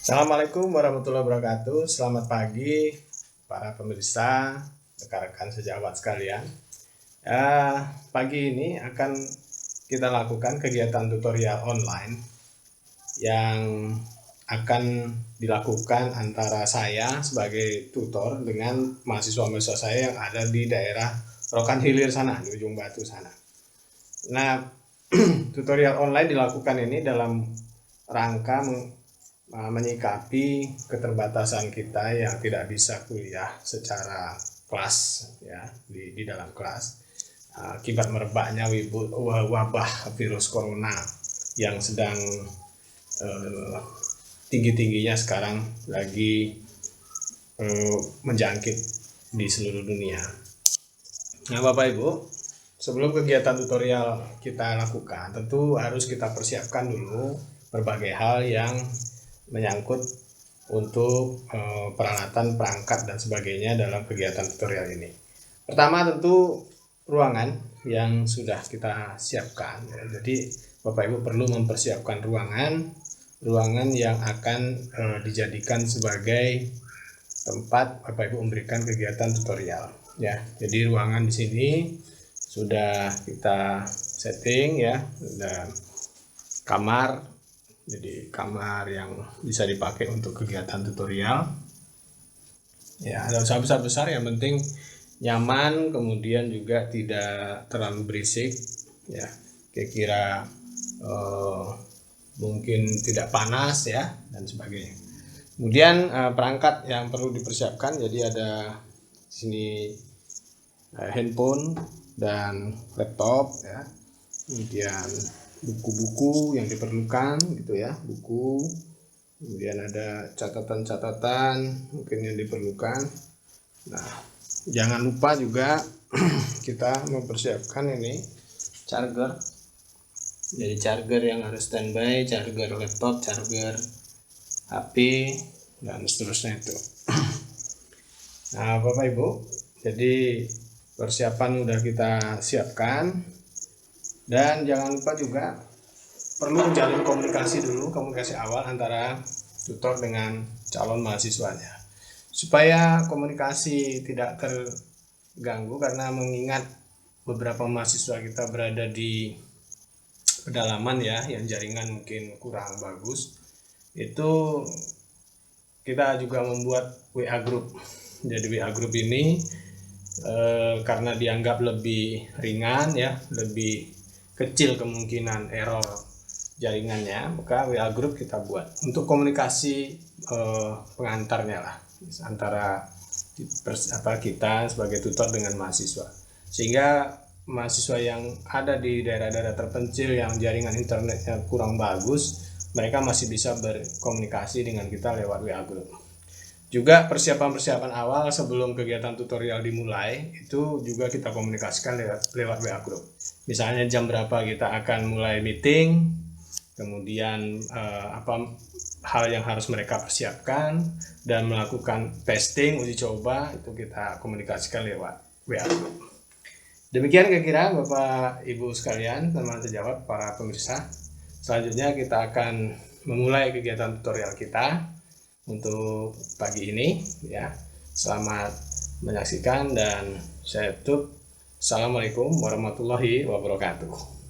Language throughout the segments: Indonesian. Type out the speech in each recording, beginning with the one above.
Assalamualaikum warahmatullahi wabarakatuh. Selamat pagi para pemirsa, rekan-rekan sejawat sekalian. Pagi ini akan kita lakukan kegiatan tutorial online yang akan dilakukan antara saya sebagai tutor dengan mahasiswa-mahasiswa saya yang ada di daerah Rokan Hilir sana, di ujung Batu sana. Nah, tutorial online dilakukan ini dalam rangka menyikapi keterbatasan kita yang tidak bisa kuliah secara kelas ya di dalam kelas akibat merebaknya wabah virus corona yang sedang tinggi-tingginya sekarang lagi menjangkit di seluruh dunia. Nah, Bapak Ibu, sebelum kegiatan tutorial kita lakukan, tentu harus kita persiapkan dulu berbagai hal yang menyangkut untuk peralatan, perangkat, dan sebagainya dalam kegiatan tutorial ini. Pertama tentu ruangan yang sudah kita siapkan. Jadi Bapak Ibu perlu mempersiapkan ruangan yang akan dijadikan sebagai tempat Bapak Ibu memberikan kegiatan tutorial. Ya, jadi ruangan di sini sudah kita setting ya, sudah kamar. Jadi kamar yang bisa dipakai untuk kegiatan tutorial. Ya, ada usah besar-besar, yang penting nyaman, kemudian juga tidak terlalu berisik. Ya, kira-kira mungkin tidak panas ya, dan sebagainya. Kemudian perangkat yang perlu dipersiapkan, jadi ada di sini handphone dan laptop ya. Kemudian buku-buku yang diperlukan gitu ya, buku, kemudian ada catatan-catatan mungkin yang diperlukan. Nah, jangan lupa juga kita mempersiapkan ini charger. Jadi charger yang harus standby, charger laptop, charger HP, dan seterusnya itu. Nah, Bapak Ibu, jadi persiapan udah kita siapkan. Dan jangan lupa juga perlu menjalin komunikasi dulu, komunikasi awal antara tutor dengan calon mahasiswanya. Supaya komunikasi tidak terganggu, karena mengingat beberapa mahasiswa kita berada di pedalaman ya, yang jaringan mungkin kurang bagus. Itu kita juga membuat WA group. Jadi WA group ini karena dianggap lebih ringan ya, lebih kecil kemungkinan error jaringannya, maka WA group kita buat untuk komunikasi pengantarnya lah, antara kita sebagai tutor dengan mahasiswa, sehingga mahasiswa yang ada di daerah-daerah terpencil yang jaringan internetnya kurang bagus, mereka masih bisa berkomunikasi dengan kita lewat WA group. Juga persiapan-persiapan awal sebelum kegiatan tutorial dimulai itu juga kita komunikasikan lewat WA group. Misalnya jam berapa kita akan mulai meeting, kemudian apa hal yang harus mereka persiapkan, dan melakukan testing, uji coba, itu kita komunikasikan lewat WA group. Demikian kira-kira Bapak Ibu sekalian, teman sejawat, para pemirsa. Selanjutnya kita akan memulai kegiatan tutorial kita untuk pagi ini ya. Selamat menyaksikan dan saya tutup. Assalamualaikum warahmatullahi wabarakatuh.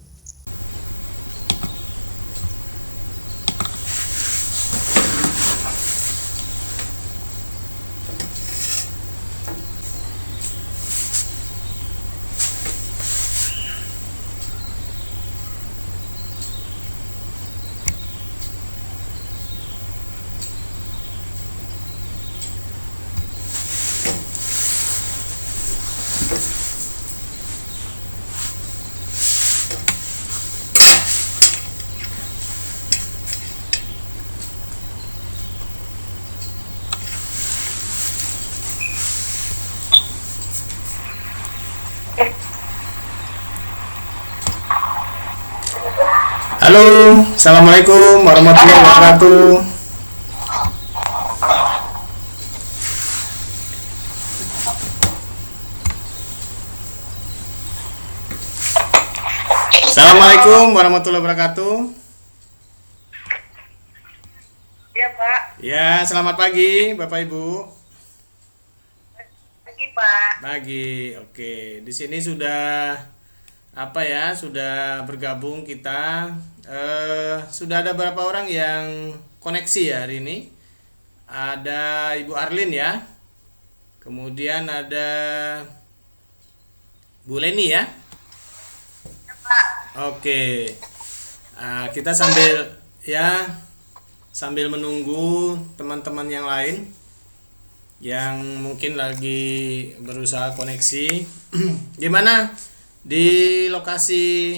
Halo, assalamualaikum warahmatullahi wabarakatuh. Assalamualaikum warahmatullahi wabarakatuh. Ya, Pak. Ya, selamat pagi Bapak Ibu. Pagi, Pak. Pagi. Oke, di sini sudah apa ya? Sudah bergabung kita. Sudah ada berapa orang yang koneksi ya hari ini? Ada Ibu Arlin ya. Kemudian ada Bu Leni ya. Ya, Pak. Oke. Kita sambil menunggu teman-teman yang lain yang mungkin lagi berusaha koneksi. Gimana di lokasi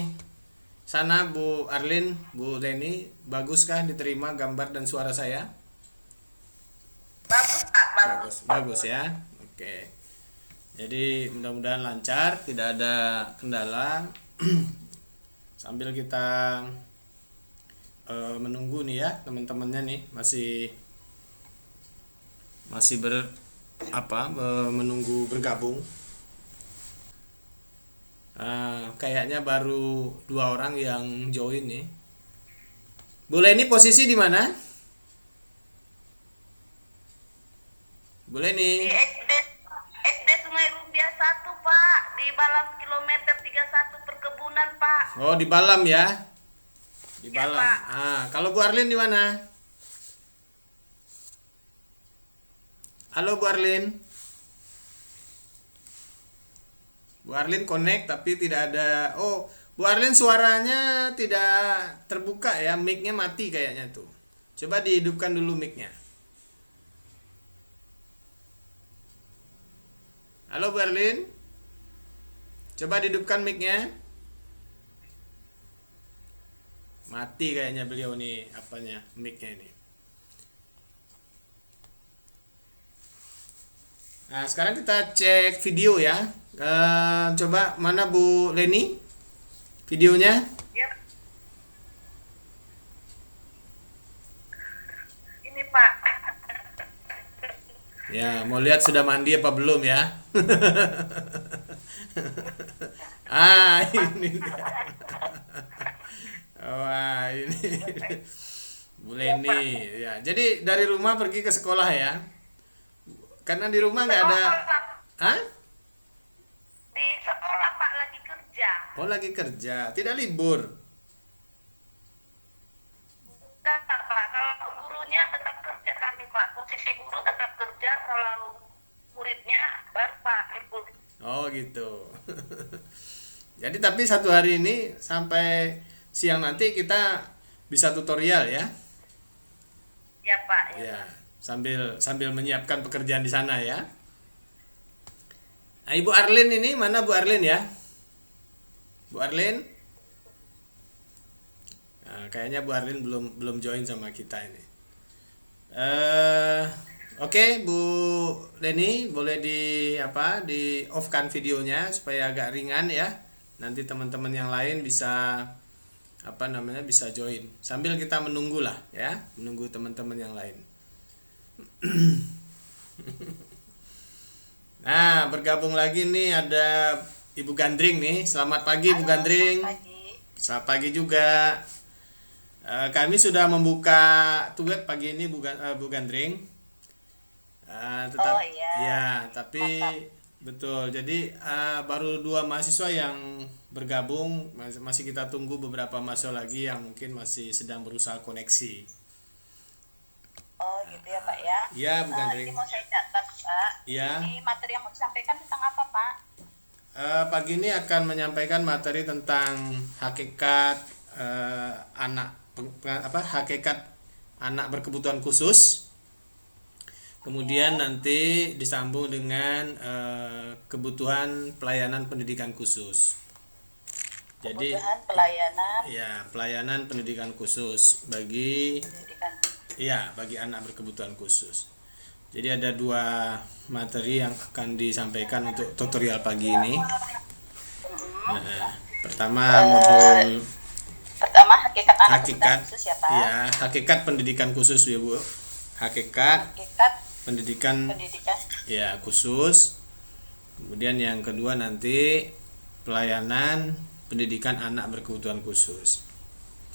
sana Bu Arlin, Bu Leni, baguskah diterima gambar dan suara saya? Bagus, Pak. Bagus. Bagus ya. Oke. Jadi mudah-mudahan lancar, tidak ada kendala. Sambil kita menunggu nih ya teman-temannya nih masih menunggu bergabung. Kayaknya baru 2 orang yang join nih. Boleh ini posisi di mana? Boleh nih. Di SD Sungai Rumbia 1, Pak. Di Balam kilometer 31 perkebunan, Pak. Oh, di Balam ya. Di Ya, Balam. Pak. Kalau Bu Arlin di mana? Halo Bu Arlin. Bu Arlin connect tapi tidak ada. Oh, Bu Arlin suaranya tidak terbuka ya, mic-nya mati kayaknya tuh. Coba dihidupkan dulu mic-nya. Halo Bu Arlin. Coba dihidupkan mic-nya. Mati kayaknya beliau nih mic-nya ini. Nah, sekarang kita cek video ya. Coba mana Bu Leni videonya? Ya. Ini, Pak. Ya, mau lihat sudah mandi apa belum ya? Ini. Wah, ini Bu Leni ya. Jadi dari rumah pergi ke sekolah ya? Karena di rumah nggak ada. Hah? Di sekolah, Pak, lagi kerja. Oh, lagi kerja, tidak libur. Bukan, Pak. Kalau gurunya tetap kerja kami, Pak. Posisi guru tetap kerja. Kalau muridnya baru, Pak, libur. Oh, gitu. Jadi tapi satu hari ini sampai siang nanti kita bisa tutorial ya. Ya, Pak. Ya, sambil menyiapkan pekerjaan di sana ya. Nah, Ibu Arlin ini mana Bu Arlin ya? Bu Arlin? Nah, kayaknya Bu Arlin belum join sama kita ini. Oke, Bu Leni boleh di off-kan videonya supaya agak ringan ya. Nanti teman-teman yang lain bisa bisa join. Sambil kita menunggu lah ya, menunggu teman-teman yang lain. Nah, bergabung lagi nih ada Ibu Gandring nih. Selamat pagi Bu Gandring. Selamat pagi juga. Kami sudah membuka web pagi ini Bu Gandring. Tapi mantap. Betul. Jadi baru 2 mahasiswa yang bergabung. Masih kita tunggu beberapa mahasiswa lagi yang mungkin masih sedang berusaha koneksi. Oh, gitu ya, Pak ya. Iya, Bu Gandring. Ini mau saya catat, Pak. Iya. Ini materi yang mau disampaikan tentang apa, Pak? Pagi ini akan menyampaikan materi tentang hakikat hakikat anak berkebutuhan khusus. Kemudian nanti disambung dengan kebutuhan pelayanan pendidikan khusus. Jadi pelayanan pendidikan khusus bagi anak berkebutuhan khusus. Jadi ada 2 materi yang akan disampaikan untuk tutorial pagi ini. Pertama hakikat anak berkebutuhan khusus ya, Pak. Ya, hakikat pendidikan khusus ya, Bu. Hakikat pendidikan ya khusus. Kemudian yang kedua nanti pelayanan pendidikan anak berkebutuhan khusus.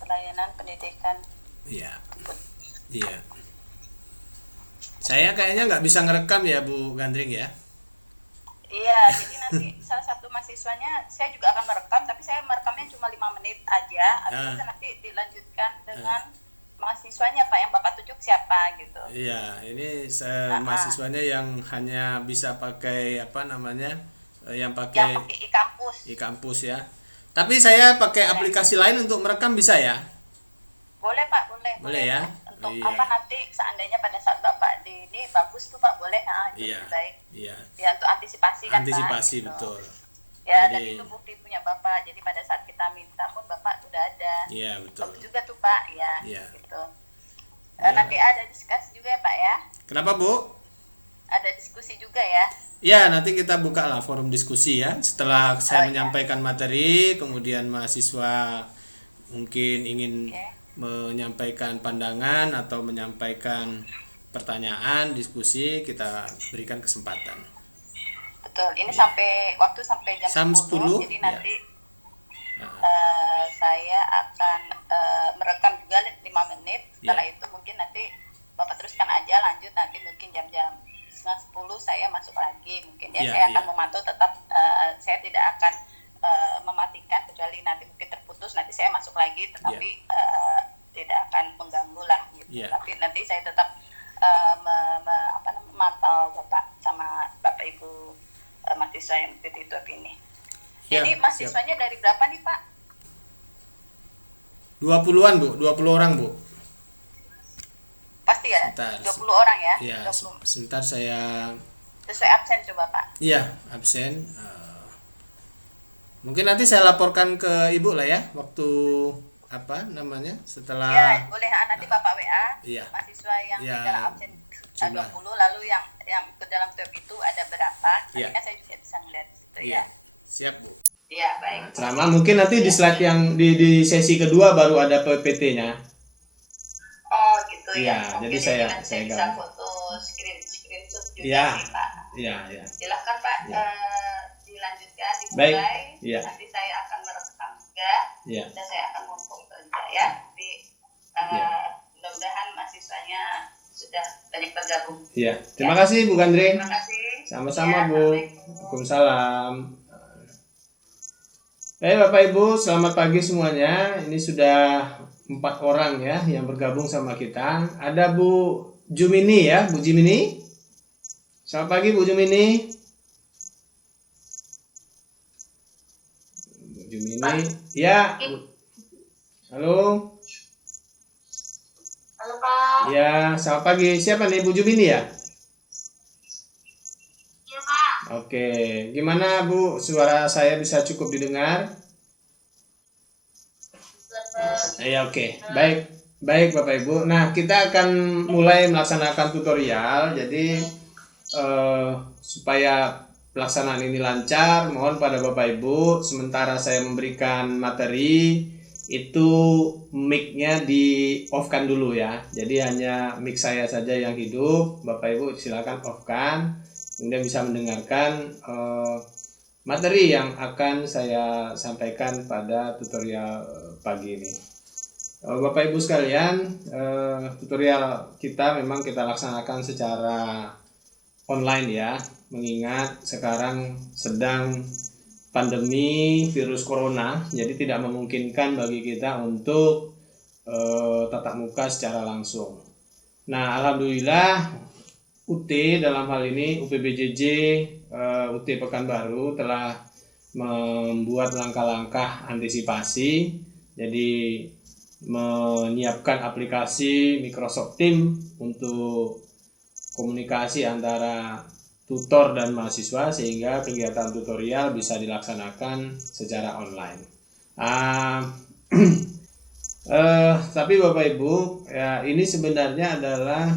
Pelayanan pendidikan. Iya. Saya kayaknya nggak bisa ngerekam ya Bu Gandring ya. Iya, jadi nanti salah satu mahasiswanya saya juga akan merekam, tapi saya merekamnya cuma 5 menit aja. Habis itu Ah, nanti dilanjutkan dengan mahasiswanya Pak, yang Bapak tunjuk siapa gitu. iya, ini Ah, ah. mahasiswanya yang hanya bisa pakai apa namanya, yang Yang pakai pakai e-kampus. e-kampus ya. Tapi saya pakai Boleh. aplikasi lain untuk merekam bisa ya? Boleh Pak, boleh, Boleh boleh. ya? Oh, Untuk iya, apa nanti seandainya pada saat Bapak di ini bagus tuh Pak, boleh. Ah, itu iya, lebih baik. iya. Ya untuk antisipasi kan Pak Antisipasi gitu. betul. Ya, dan Jadi, itu bukti punya Bapak. Jadi pada saat kita minta pun Bapak udah ada. iya betul. Bagus juga tuh Pak, ya Iya, gitu. Nanti ya. ada diskusi juga ya Pak ya. Kenapa Bu? Ada diskusi juga ya. Ya, nanti kita buka lah forum diskusi ya. Setelah Oh saya ya, menyampaikan materi, kemudian mahasiswa mungkin ingin oke. menyampaikan pandangan atau menyampaikan pertanyaan, diskusi, kita berikan kesempatan. Betul. Ini Ya. waktu sampai jam Jam 10. 10, Jadi ya. nanti Nah, saya akan merekam juga 5 menit. ya. Setelah itu mungkin nanti Bapak teruskan aja, lanjut nanti mungkin jam-jam setengah 10 saya masuk lagi mungkin ya. Ya, Saya ya. akan memantau tetap, saya tidak akan mematikan kecuali nanti mungkin terputus, nanti saya masuk lagi, Ya. tetapi tidak akan mengganggu lah gitu. Ya. Tapi nanti saya tetap memantau Bapak sama Bapak Ibu mahasiswa yang itu ini. Ya, Jadi siap. mahasiswanya dari berapa nih Pak? 20-an, Bu. 20 orang, Bu. Pasti ya? Sebentar. 20 orang ya? Ya, 20. sebentar saya Sesuai absen coba Pak. iya, absen. Mungkin nanti saya laporkan ke Ibu lah ya, waktu apa namanya? Ya, Setelah boleh. Nanti Bapak WA iya. mahasiswa yang Ya, dalam absen jumlah. 20, lalu yang ke dalam tab itu ada berapa? Nanti Iya. kan saya juga bisa melihat di situ Iya. ya. Siap, Bu. Iya, baik. Ceramah mungkin nanti di slide yang di sesi kedua baru ada PPT-nya. Oh gitu Iya, ya. jadi Oke, saya nanti saya bisa gambar. foto screenshot juga Iya. nih Pak. Iya, iya. Silakan Pak, Iya. dilanjutkan, Baik. dimulai. Iya. Nanti saya akan merekam juga. Iya. Dan saya akan memfoto juga ya. Nanti Iya. mudah-mudahan mahasiswanya sudah banyak bergabung. Iya. Terima kasih Bu Gandring. Terima kasih. Sama-sama Ya, Bu. Assalamualaikum. Waalaikumsalam. Bapak Ibu, selamat pagi semuanya. Ini sudah 4 orang ya yang bergabung sama kita. Ada Bu Jumini ya, Bu Jumini. Selamat pagi Bu Jumini. Bu Jumini. Ya. Halo. Halo Pak. Ya, selamat pagi. Siapa nih Bu Jumini ya? Iya Pak. Oke, gimana Bu? Suara saya bisa cukup didengar? Ya, oke. Baik. Baik Bapak Ibu. Nah, kita akan mulai melaksanakan tutorial. Jadi supaya pelaksanaan ini lancar, mohon pada Bapak Ibu sementara saya memberikan materi itu mic-nya di off-kan dulu ya. Jadi hanya mic saya saja yang hidup. Bapak Ibu silakan off-kan. Kemudian bisa mendengarkan materi yang akan saya sampaikan pada tutorial pagi ini. Bapak Ibu sekalian, tutorial kita memang kita laksanakan secara online ya, mengingat sekarang sedang pandemi virus corona, jadi tidak memungkinkan bagi kita untuk tatap muka secara langsung. Nah, alhamdulillah UT dalam hal ini UPBJJ UT Pekanbaru telah membuat langkah-langkah antisipasi. Jadi menyiapkan aplikasi Microsoft Teams untuk komunikasi antara tutor dan mahasiswa sehingga kegiatan tutorial bisa dilaksanakan secara online. Tapi Bapak Ibu, ya ini sebenarnya adalah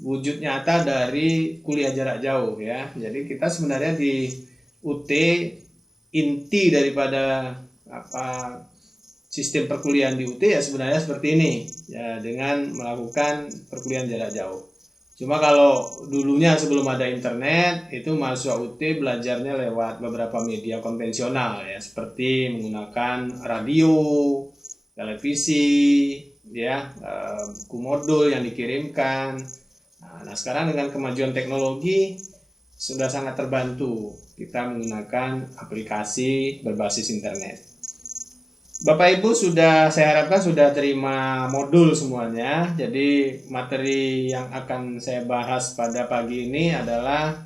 wujud nyata dari kuliah jarak jauh ya. Jadi kita sebenarnya di UT inti daripada sistem perkuliahan di UT ya sebenarnya seperti ini ya, dengan melakukan perkuliahan jarak jauh. Cuma kalau dulunya sebelum ada internet itu mahasiswa UT belajarnya lewat beberapa media konvensional ya, seperti menggunakan radio, televisi, ya, buku modul yang dikirimkan. Nah, sekarang dengan kemajuan teknologi sudah sangat terbantu kita menggunakan aplikasi berbasis internet. Bapak Ibu saya harapkan sudah terima modul semuanya. Jadi materi yang akan saya bahas pada pagi ini adalah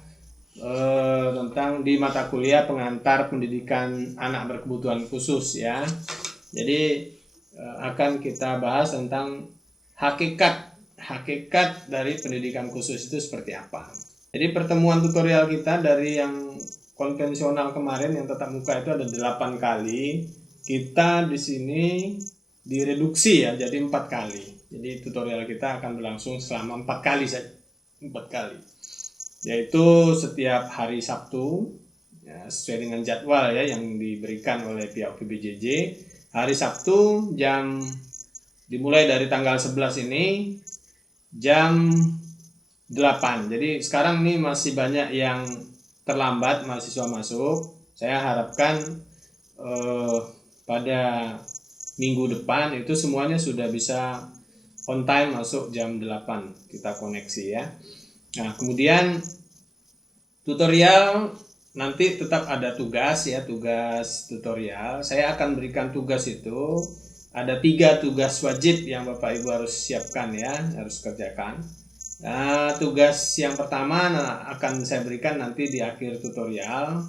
tentang di mata kuliah pengantar pendidikan anak berkebutuhan khusus ya. Jadi akan kita bahas tentang hakikat dari pendidikan khusus itu seperti apa. Jadi pertemuan tutorial kita dari yang konvensional kemarin yang tatap muka itu ada 8 kali. Kita di sini direduksi ya jadi 4 kali. Jadi tutorial kita akan berlangsung selama 4 kali saja. 4 kali. Yaitu setiap hari Sabtu ya, sesuai dengan jadwal ya yang diberikan oleh pihak PBJJ. Hari Sabtu dimulai dari tanggal 11 ini jam 8. Jadi sekarang ini masih banyak yang terlambat mahasiswa masuk. Saya harapkan pada minggu depan itu semuanya sudah bisa on time masuk jam 8 kita koneksi ya. Nah, kemudian tutorial nanti tetap ada tugas ya, tugas tutorial. Saya akan berikan tugas itu ada 3 tugas wajib yang Bapak Ibu harus siapkan ya, harus kerjakan. Nah, tugas yang pertama akan saya berikan nanti di akhir tutorial,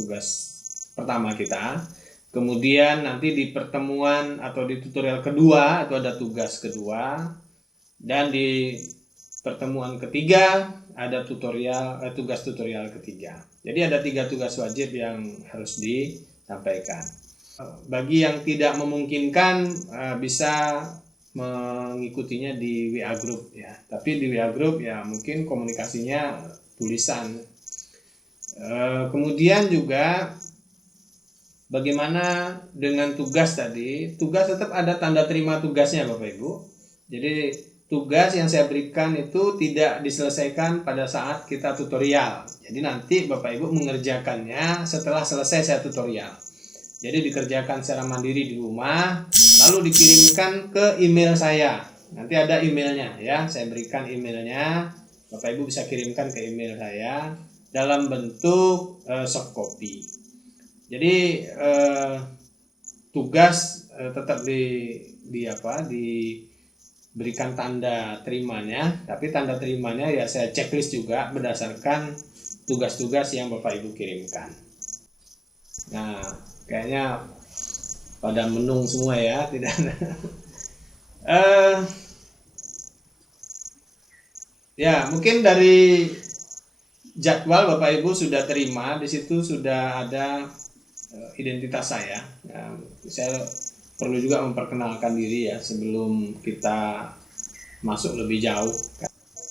tugas pertama kita. Kemudian nanti di pertemuan atau di tutorial kedua itu ada tugas kedua, dan di pertemuan ketiga ada tugas tutorial ketiga. Jadi ada 3 tugas wajib yang harus disampaikan. Bagi yang tidak memungkinkan bisa mengikutinya di WA Group ya. Tapi di WA Group ya mungkin komunikasinya tulisan. Kemudian juga bagaimana dengan tugas tadi? Tugas tetap ada tanda terima tugasnya Bapak Ibu. Jadi tugas yang saya berikan itu tidak diselesaikan pada saat kita tutorial. Jadi nanti Bapak Ibu mengerjakannya setelah selesai saya tutorial. Jadi dikerjakan secara mandiri di rumah, lalu dikirimkan ke email saya. Nanti ada emailnya ya, saya berikan emailnya. Bapak Ibu bisa kirimkan ke email saya dalam bentuk soft copy. Jadi tugas tetap diberikan tanda terimanya, tapi tanda terimanya ya saya checklist juga berdasarkan tugas-tugas yang Bapak Ibu kirimkan. Nah, kayaknya pada menung semua ya, tidak ada. Ya, mungkin dari jadwal Bapak Ibu sudah terima, di situ sudah ada identitas saya. Ya, saya perlu juga memperkenalkan diri ya sebelum kita masuk lebih jauh.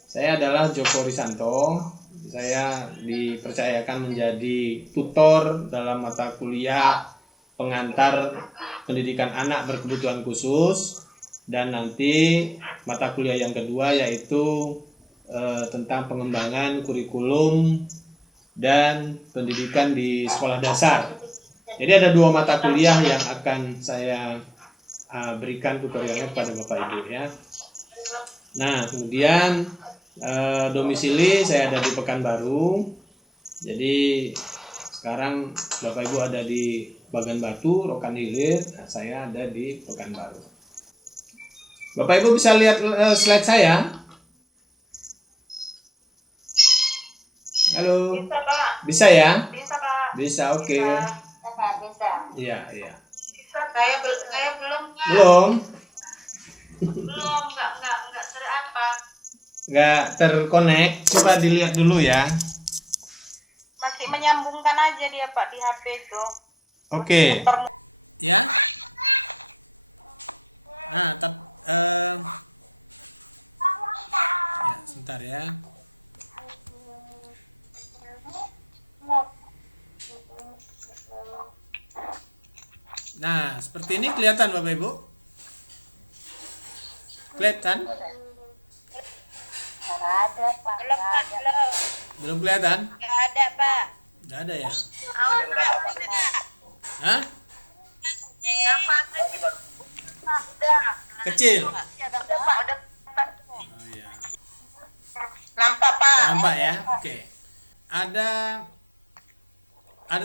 Saya adalah Joko Risanto. Saya dipercayakan menjadi tutor dalam mata kuliah pengantar pendidikan anak berkebutuhan khusus, dan nanti mata kuliah yang kedua yaitu tentang pengembangan kurikulum dan pendidikan di sekolah dasar. Jadi ada 2 mata kuliah yang akan saya berikan tutorialnya kepada Bapak Ibu ya. Nah, kemudian domisili saya ada di Pekanbaru. Jadi sekarang Bapak Ibu ada di Bagan Batu, Rokan Hilir, saya ada di Pekanbaru. Bapak Ibu bisa lihat slide saya? Halo. Bisa, Pak. Bisa ya? Bisa, Pak. Bisa, oke. Bisa. Iya, iya. Bisa. Saya belum, Pak. Belum? Belum, enggak terapa. Nggak terkonek. Coba dilihat dulu ya. Masih menyambungkan aja dia, Pak, di HP itu. Oke. Ya. Nah, ya, sebentar ya. Nah, seperti ini kelihatan Bapak Ibu? Kelihatan? Ada, Pak. Belum, Pak. Belum. Belum kelihatan? Nggak ada, Pak. Nggak ada ya? Udah. Hah? Udah. Kecil? Udah, Pak. Udah. Oh iya. nampak ya. Oke. Ada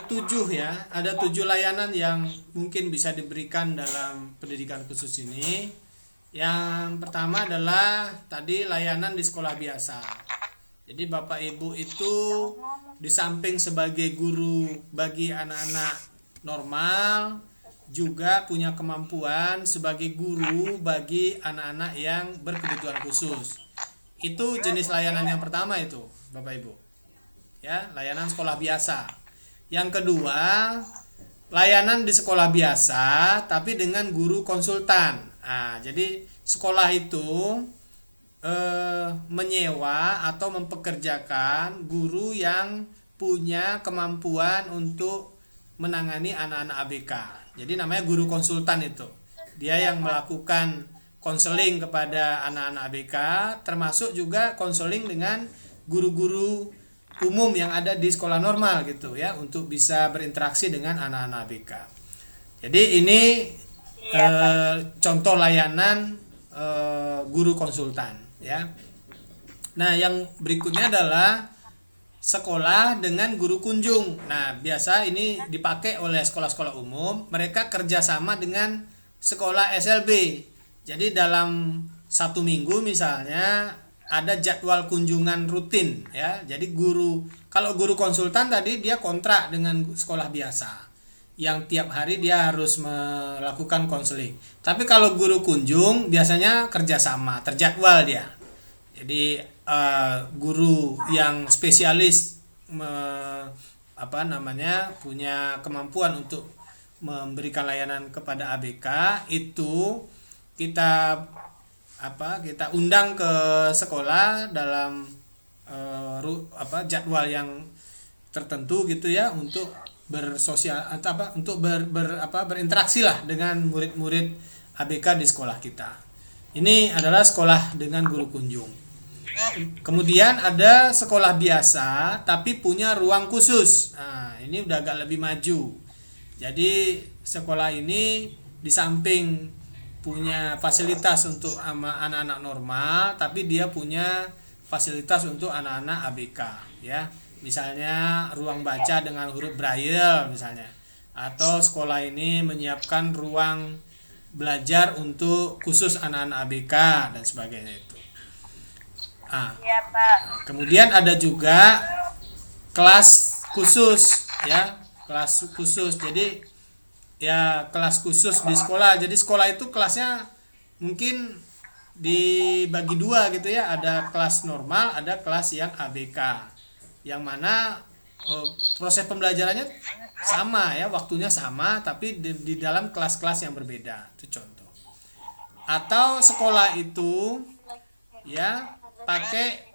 7 ya, ada 7 layanan yang mungkin bisa diberikan dalam pendidikan khusus ini. Yang pertama adalah tadi layanan di sekolah biasa. Jadi Bapak Ibu itu di samping sebagai guru bagi anak-anak normal, juga punya kemampuan sebagai guru bagi anak-anak yang berkebutuhan khusus. Itu jenis layanan yang pertama itu, Bapak Ibu. Ya, layanan sekolah biasa. Yang kedua, layanan di sekolah biasa tapi dengan guru konsultan. Nah, jadi sekolah itu menyewa atau mempekerjakan guru yang punya kemampuan untuk menangani anak-anak ABK. Jadi namanya guru konsultan itu. Dia yang melakukan konseling kepada anak-anak ABK, termasuk juga konseling dengan guru-guru umum yang ada di sekolah normal gitu ya, untuk bisa berinteraksi dengan anak-anak ABK. Jadi ini contoh layanan guru konsultan ya. Nah, yang berikutnya adalah sekolah dengan guru kunjung. Nah, biasa ini dipakai oleh sekolah-sekolah umum. Mereka kerjasama dengan sekolah SLB. Jadi dalam 1 minggu misalnya ada jadwal kunjungan rutin ya. Jadi kalau guru konsultan tadi dia kontrak dengan sekolah biasa yang tiap hari dia harus melakukan konseling. Tapi kalau guru kunjung biasanya kerjasama, terjadwal dia. Jadi guru yang spesialis punya kemampuan untuk memberikan layanan kepada ABK itu kita undang ke sekolah dalam jadwal yang tertentu gitu ya, untuk berinteraksi lah dengan murid-murid ABK di sekolah kita. Ini adalah sekolah dengan guru kunjung. Kemudian ada sekolah biasa tapi punya ruang khusus. Nah, ini udah agak lebih maju. Jadi sekolah ini di samping punya fasilitas untuk anak-anak normal, tapi dia punya fasilitas untuk anak-anak ABK ya. Misalnya ruang baca dengan huruf braille misalnya. Atau sekolah ini menyiapkan ruang belajar untuk khusus anak-anak ABK dan sebagainya itu. Kemudian ada juga kelas khusus ya, kelas khusus. Jadi ya kelas khusus di sekolah. Jadi sekolah itu kelasnya mungkin dibagi 2 gitu ya. Ada kelas normal, ada kelas yang ABK. Yang mana proses pembelajarannya sama ya, waktunya sama, tapi di dalam kelas-kelas yang berbeda. Itu contoh. Atau sekolah itu ya pakai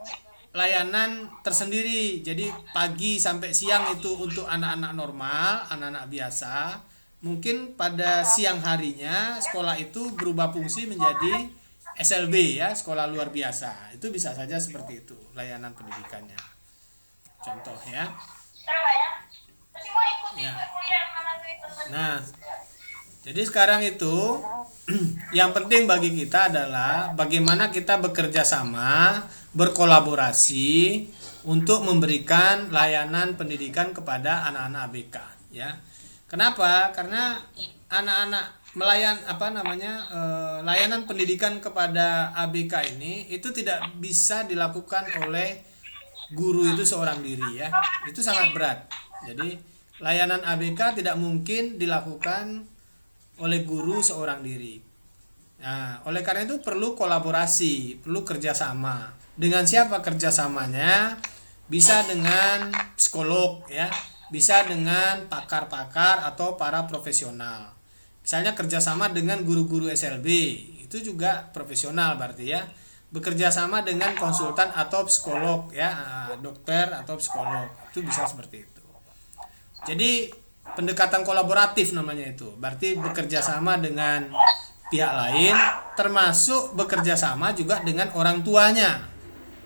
layanan tersendiri. Jadi pagi sampai siang itu untuk anak-anak normal, anak-anak biasa. Mungkin pada siang harinya sekolah itu berubah fungsi menjadi SLB ya, sekolah luar biasa. Itu bisa saja seperti itu layanan pendidikannya. Contoh ya. Nah, jadi sekarang itu yang penting bagi kita adalah bagaimana kita bekerja sama, berkolaborasi untuk memberikan layanan pendidikan kepada anak-anak ABK ya. Kenapa? Karena anak-anak layanan pendidikan kepada ABK ini itu tidak bisa dilakukan oleh guru itu seorang diri ya. Itu sangat berat. Jadi layanan ABK tidak mungkin dilakukan oleh guru seorang diri. Nah, oleh karena itu perlu kolaborasi, perlu kerjasama. Dengan siapa kerjasamanya? Bisa dengan psikolog ya, bisa dengan pakar-pakar atau para profesional. Misalnya kerjasama dengan guru-guru SLB, itu juga profesional berarti ya. Bekerja sama dengan konsultan atau psikolog ya, dokter atau psikolog, itu bisa seperti itu. Jadi pendekatan kolaboratif namanya itu, berarti bekerja sama dengan pihak lain, termasuk bekerja sama juga dengan orang tuanya.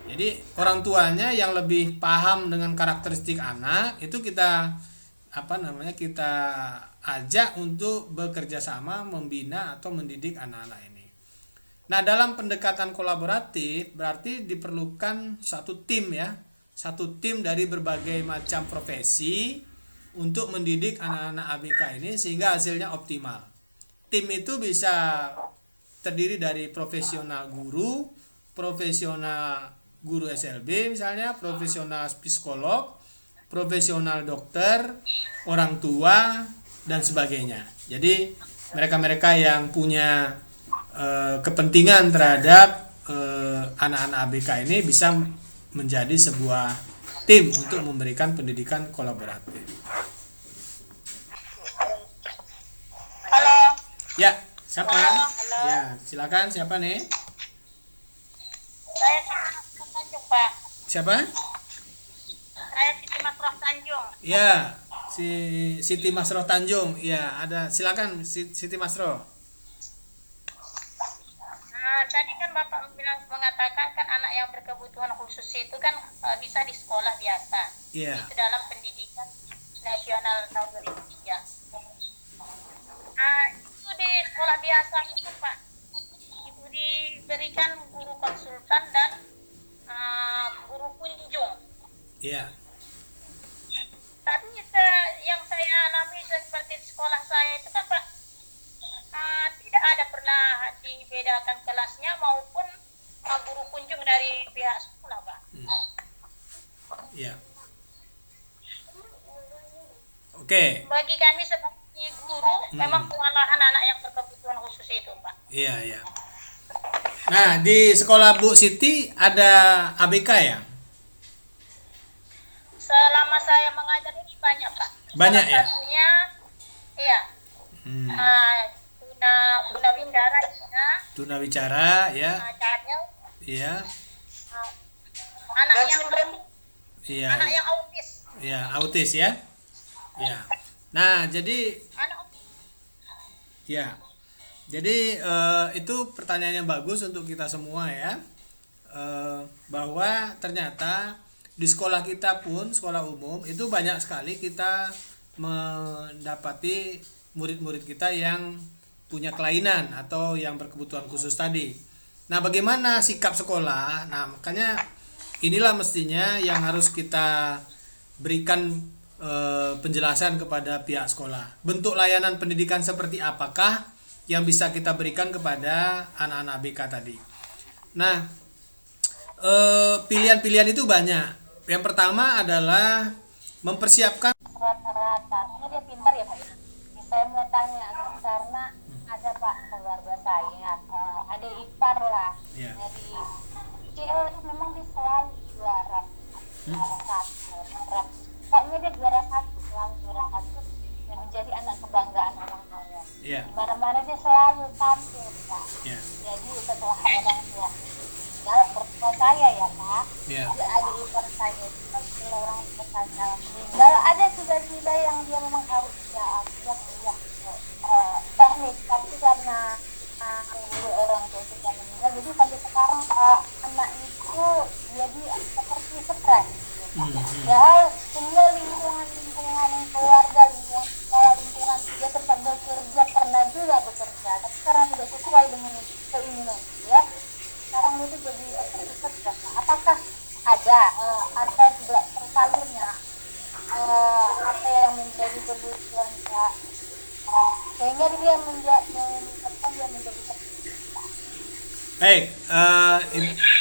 Jadi orang tuanya yang lebih paham dengan karakteristik anak itu kita kita ajak untuk bekerja sama membina atau mendidik anak-anak ini. Nah, dalam pendekatan kolaboratif berarti diperlukan satu tim ya, satu tim dari berbagai macam profesi untuk mendidik anak-anak ABK ini sehingga hasilnya optimal. Tim itu bisa terdiri dari profesional guru, profesional guru SLB misalnya, profesional psikolog, profesional dokter, orang tua, dan sebagainya. Jadi mereka-mereka yang punya kepentingan terhadap anak-anak ABK ini bisa menjadi sebuah tim untuk memberikan pendidikan kolaboratif. Halo. Ya, siapa? Halo. Ya, silakan, siapa nih? Saya Siti Mas Tanjung, Pak. Siapa? Saya Siti Mas Tanjung. Ya, si Siti Masroh Tanjung. Ya, ada. Silakan Siti Masroh. Nah, tadi kan Bapak mengatakan kan anak yang berkebutuhan khusus itu kan bisa di sekolah biasa. Iya. Itu dalam pendidikan nasional tahun 2003. Nah, itu di sekolah biasa itu Pak, itu diberikan guru konsultan dan guru kunjung. Iya. Tapi yang saya alami seperti sekolah saya itu kan Pak, tidak ada pernah dibedakan kelasnya maupun guru kunjung dari pihak sekolah Pak. Iya. Oke. Bagi kami sebagai guru memang kewalahan anak yang berkebutuhan khusus itu Pak. Iya, iya. Nah, di sekolah Bu Siti ada ABK ya? Selama saya mengajar ini banyak Pak. Banyak ya? Salah satunya, iya. Tuna Windara ya. Tunawicara ya. Cadel. Iya. Anak yang Iya. anak yang autis. Ya, autis ya. Ya. Nah, jadi Anak ya. Jadi itu pertanyaan yang bagus untuk kita semua ya. Bahwa ternyata di sekolah kita pun, sekolah umum itu banyak sekali kita mendapati murid-murid kita yang punya kelainan atau yang berkebutuhan khusus tadi. Nah, bagaimana sikap sekolah? Nah, makanya inilah mestinya yang harus kita berikan penjelasan kepada pihak sekolah. Bentuk layanan pendidikan seperti apakah yang bisa kita berikan kepada anak-anak ABK tadi. Nah, pilihan-pilihan itu banyak. Yang pertama adalah mempersiapkan rata-rata. Ini dia pintar ya Pak. Saya mau tanya karena ada Pak keluarga saya, ada ipar lah. Ya. Dari kecil memang dia selalu juara satu. Pokoknya dia juara satu, selalu juara satu dan menjadi anak kebanggaan orang tua. ya, Di mana-mana dia selalu tampil Pak. ya, Jadi setelah orang tua meninggal, bertua saya ya Pak. ya, Jadi adik ipar saya itu kan setelah orang tua saya meninggal, ada tiba-tiba yang dia memang harus dia kuliah teknik, tapi karena guru orang tua sudah meninggal, jadi sampai sekarang anak itu jadi seperti stres. Ya, tinggal lingkungan keluarga, lingkungan sekolah, lingkungan dia tempat bekerja, pernah juga bekerja, tapi karena tidak sesuai dengan keinginan dia, sekarang itu jadi seperti stres. Apakah ada atau tidak tersalurnya apa yang menjadi kebutuhan Pak, sehingga dia menjadi Baik,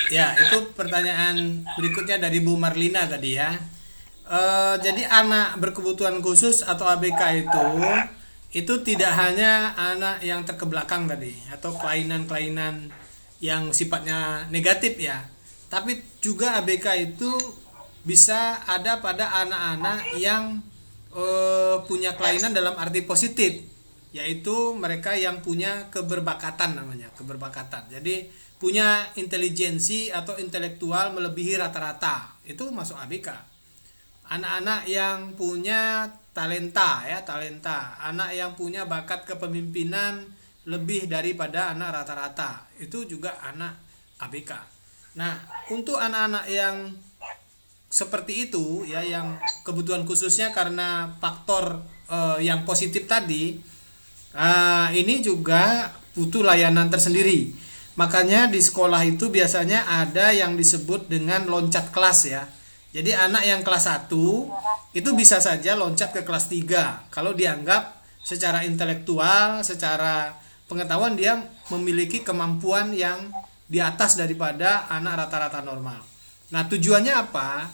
ya itu pertanyaan berikutnya dari Bu Marlina tadi ya. Jadi anak berkebutuhan khusus atau ABK itu tidak hanya anak yang terkebelakang tadi atau kelainan-kelainan yang sifatnya negatif ya, tapi juga ABK itu bisa ada pada anak-anak yang punya kelainan dalam arti positif, yaitu mereka yang punya keberbakatan namanya, keberbakatan. Jadi punya intelijensi atau intelektual melebihi rata-rata, itu masuk ABK. Anak-anak yang punya talenta ya, anak yang punya bakat kepemimpinan lebih daripada anak rata-rata, itu juga anak ABK. Nah, untuk anak-anak yang seperti itu ya, yang kebutuhan khususnya karena faktor yang positif tadi, ini juga butuh layanan tersendiri. Makanya di sekolah itu biasanya ada yang disebut dengan loncat kelas ya. Jadi anak yang kelas 1 itu bisa saja loncat ke kelas 3 kalau dianggap secara intelektual, secara pengetahuan dia memiliki kemampuan yang di atas daripada anak rata-rata normal. Nah, tujuannya apa?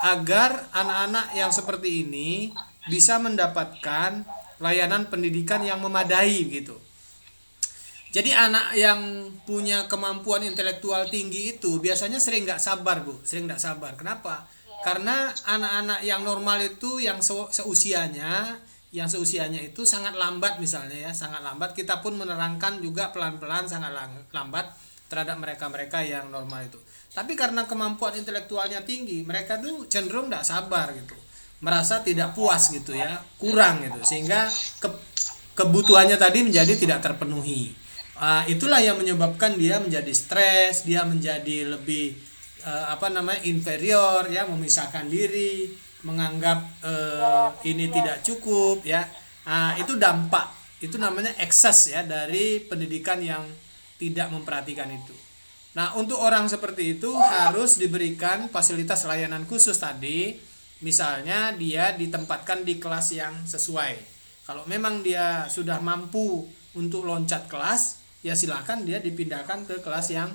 Agar anak-anak yang seperti ini bisa mendapatkan layanan pendidikan yang memadai gitu. Jadi anak yang punya kemampuan intelektual tinggi itu biasanya sering nggak sabar, Bu. Sering nggak sabar. Kenapa? Karena anak-anak yang normal itu yang seusianya itu sangat lambat misalnya ya, sangat lambat. Kita pun menerangkan juga pelan-pelan, sangat lambat terhadap mereka-mereka yang normal itu. Tapi karena kemampuan intelektualnya tinggi, mereka tuh cenderung nggak sabar gitu. Merasa tidak puas gitu ya, kurang gitu. Sehingga kebutuhannya tadi menjadi tidak terpenuhi. Itulah yang menyebabkan dia menjadi stres, dia menjadi lebih inferior ya, memisahkan diri, menganggap ini tidak cukup ya. Itu dampak, itu namanya ekses ya dari pendidikan yang tidak memperhatikan itu. Nah, untuk orang seperti itu harus diberikan fasilitas layanan khusus tadi. Misalnya dia ditempatkan di kelas yang sesuai. Kalau memang dia sudah mampu untuk loncat kelas, ya silakan dia dipindahkan ke kelas yang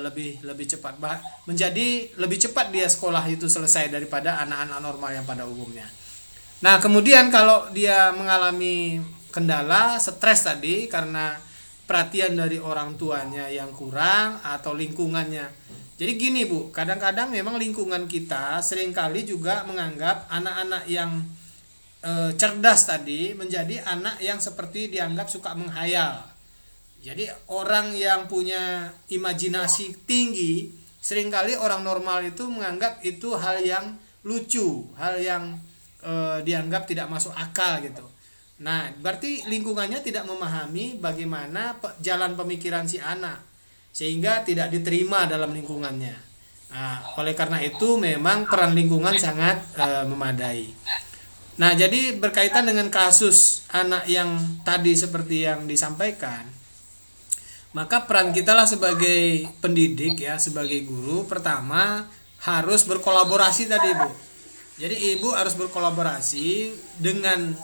lebih cepat, menjadi lebih cepat dia sekolah itu selesai daripada anak-anak normal yang pada umumnya. Nah, kemudian kalau dia mengalami kendala, stres tadi karena perhatian dari orang tuanya yang kurang atau lingkungannya. Jadi gini, Bu, kadang-kadang memang lingkungan kita seringkali juga menganggap anak-anak yang cerdas tadi menjadi anak yang seperti dianggap suka menghayal. Jadi orang yang punya imajinasi tinggi, seringkali orang normal itu menganggap itu hal yang lucu, hal yang dianggap tidak masuk akal gitu. Nah, berarti lingkungannya tidak memahami bagaimana jalan pemikiran si anak, sehingga tidak diterima dalam lingkungannya. Nah, oleh karena itu memang peran lingkungan sangat memadai. Nah, jadi berkaitan dengan kasus anak yang tadi seperti yang disampaikan, maka peran kita lah sebagai pendidik ya, sebagai guru, pertama harus berkolaborasi tadi, Bu. Jadi ibu harus berkolaborasi dengan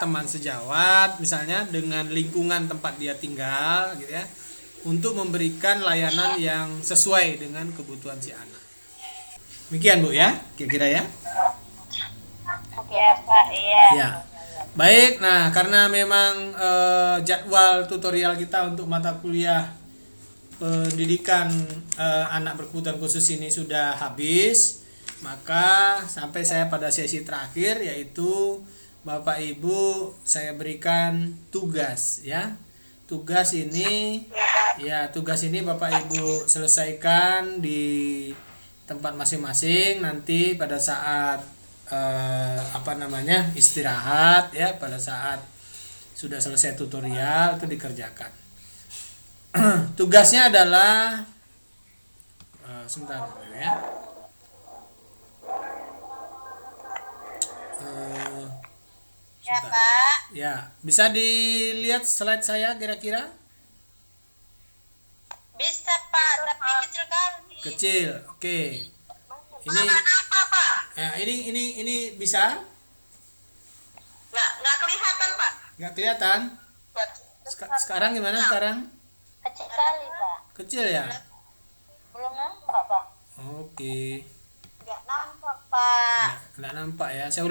teman sejawat, misalnya dengan lingkungan tempat dia tinggal gitu ya, untuk memberikan layanan yang sesuai dengan kebutuhan si anak. Demikian, Bu ya, kira-kira ya. Oke, Pak. Iya. Ya. Baik, nah karena memang jadwal tutorial kita untuk mata kuliah pendidikan anak berkebutuhan khusus ini sudah habis, maka sampai saya pada sesi terakhir, yaitu Bapak Ibu saya berikan tugas ya. Tugas ini Bapak Ibu selesaikan di tempat masing-masing. Nanti pada saat istirahat ya, pada saat sudah selesai tutorial itu dikerjakan. Tugasnya adalah sebentar ya. Ya, Pak. Ya, bisa dilihat slide saya kira-kira? Bisa, Pak, tapi kecil kali. Kecil. Oke. Ini apa, Pak? ya, ini bisa? Nggak kelihatan, Pak. Nggak kelihatan? Sekarang gimana sekarang? Kecil kali, Pak. Kecil ya? Belum nampak, Pak. Oke. Nggak nampak, Pak. Nggak nampak ya. Saya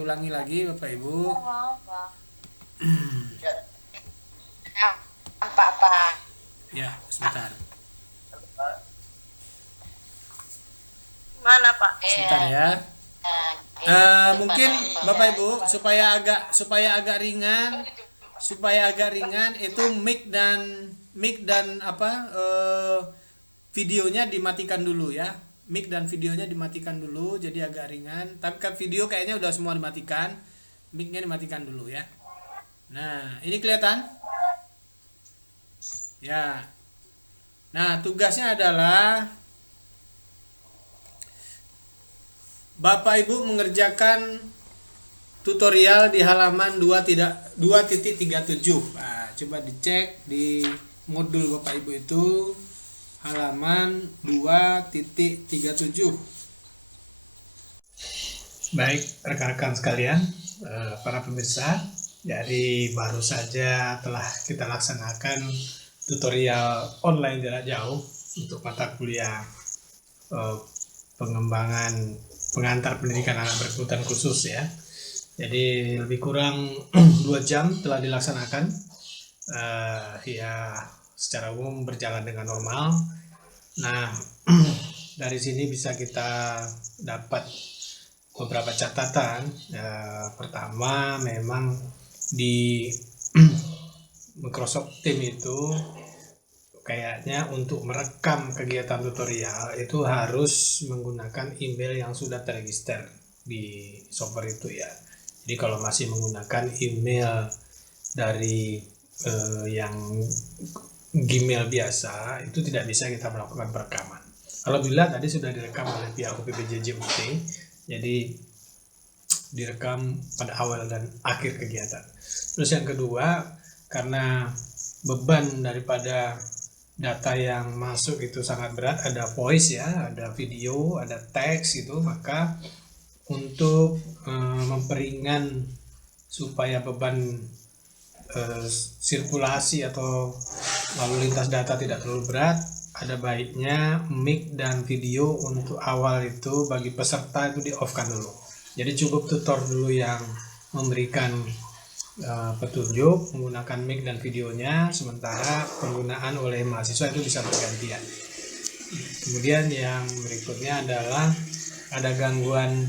ulangi lagi Bapak Ibu. Nampak. Nampak, Pak. Ya, sebentar. Mana, Pak? Sebentar ya. Mungkin Bapak Ibu supaya agak ringan itu mic dan videonya dimatikan dulu ya. Mic dan videonya dimatikan dulu jadi agak ringan. Tapi kan video kayaknya udah semua dimatikan. Mic-nya dimatikan dulu ya. Nah, ini kelihatan? Ya. Nah, tugasnya adalah Bapak Ibu mengerjakan tutorial di halaman 2.37. Nah, coba dicek di modul Bapak Ibu itu halaman 2.37. Baik rekan-rekan sekalian, para pemirsa, jadi baru saja telah kita laksanakan tutorial online jarak jauh untuk mata kuliah pengembangan pengantar pendidikan anak berkebutuhan khusus ya. Jadi lebih kurang 2 jam telah dilaksanakan, ya secara umum berjalan dengan normal. Nah, dari sini bisa kita dapat beberapa catatan. Pertama, memang di Microsoft Teams itu kayaknya untuk merekam kegiatan tutorial itu harus menggunakan email yang sudah terregister di software itu ya. Jadi kalau masih menggunakan email dari yang Gmail biasa, itu tidak bisa kita melakukan perekaman. Apabila tadi sudah direkam oleh pihak UPPJJUT, jadi direkam pada awal dan akhir kegiatan. Terus yang kedua, karena beban daripada data yang masuk itu sangat berat, ada voice ya, ada video, ada teks itu, maka untuk memperingan supaya beban sirkulasi atau lalu lintas data tidak terlalu berat, ada baiknya mic dan video untuk awal itu bagi peserta itu di off kan dulu. Jadi cukup tutor dulu yang memberikan petunjuk menggunakan mic dan videonya, sementara penggunaan oleh mahasiswa itu bisa bergantian. Kemudian yang berikutnya adalah ada gangguan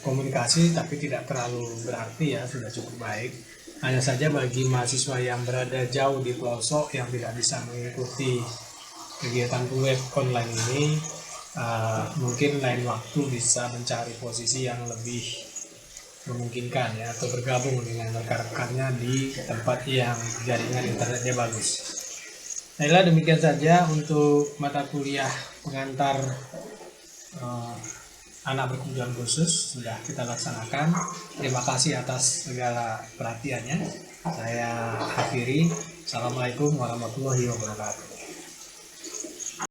komunikasi, tapi tidak terlalu berarti ya, sudah cukup baik. Hanya saja bagi mahasiswa yang berada jauh di pelosok yang tidak bisa mengikuti kegiatan web online ini, mungkin lain waktu bisa mencari posisi yang lebih memungkinkan ya, atau bergabung dengan rekan-rekannya di tempat yang jaringan internetnya bagus. Baiklah, demikian saja untuk mata kuliah pengantar anak berkebutuhan khusus sudah kita laksanakan. Terima kasih atas segala perhatiannya. Saya akhiri. Assalamualaikum warahmatullahi wabarakatuh.